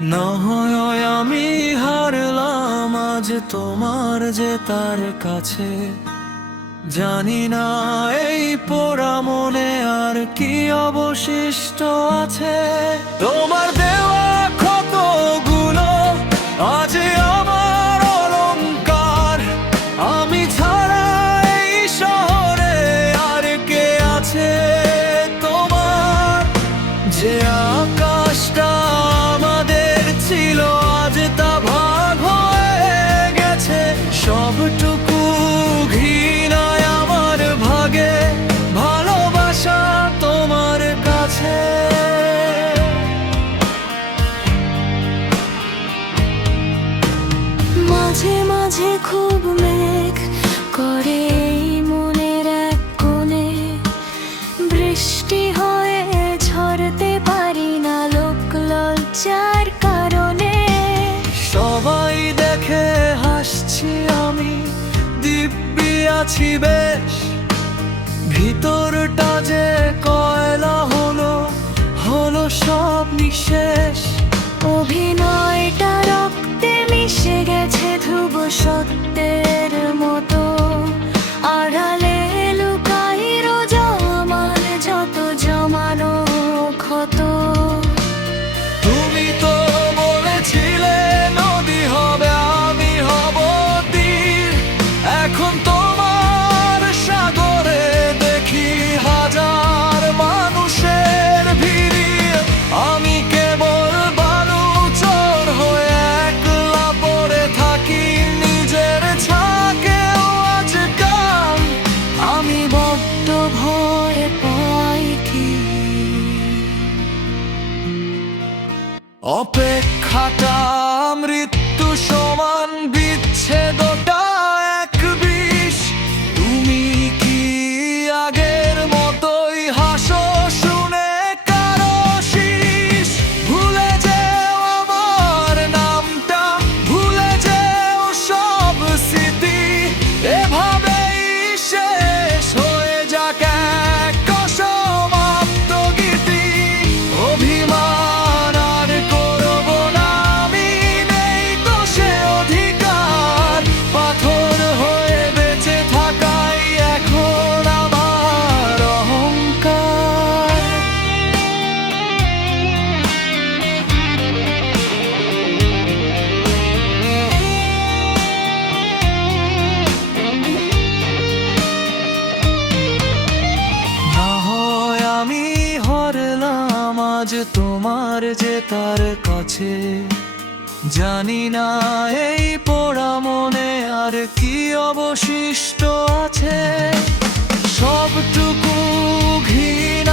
না হয় আমি হারলাম আজ তোমার যে তার কাছে, জানি না এই পোড়া মনে আর কি অবশিষ্ট আছে। তোমার দেওয়া ক্ষতগুলো আজ আমার অলংকার, আমি ছাড়া এই শহরে আর কে আছে তোমার? যে আকাশটা আমাদের ছিল আজ তা ভাগ হয়ে গেছে, সবটুকু ঘৃণায় আমার ভাগে ভালোবাসা তোমার কাছে। মাঝে মাঝে খুব মেঘ করে এই মনের এক কোণে, বৃষ্টি হয়ে ঝরতে পারি না লোক লজ্জার কারণে। সবাই দেখে হাসছি আমি, দিব্যি আছি বেশ, ভিতরটা যে কয়লা হলো হলো সব নিঃশেষ। অভিনয়টা রক্তে মিশে গেছে ধ্রুব সত্যের মতো, আড়ালে লুকাই রোজ আমার যত জমানো ক্ষত। তুমি তো বলেছিলে নদী হবে আমি হব তীর, এখন তোমার সাগরে দেখি হাজার মানুষের ভিড়। আমি কেবল বালু চোর হয়ে একলা পড়ে থাকি নিজের ছাকেও আজকাল। আমি বড্ড ভয় পাই কি অপেক্ষাটা মৃত্যু সমান, বিচ্ছেদটা এক বিষ। তুমি কি আগের মতোই হাসো শুনে কারো শীষ? ভুলে যেও আমার নামটা, ভুলে যেও সব স্মৃতি, এভাবেই শেষ হয়ে যাক এক অসমাপ্ত গীতি। অভিমান আর করব না আমি, নেই তো সে অধিকার, পাথর হয়ে বেঁচে থাকাই এখন আমার অহংকার। না হয় আমি হারলাম আজ তোমার যে তার কাছে, জানি না এই পোড়া মনে আর কি অবশিষ্ট আছে, সবটুকু ঘৃণা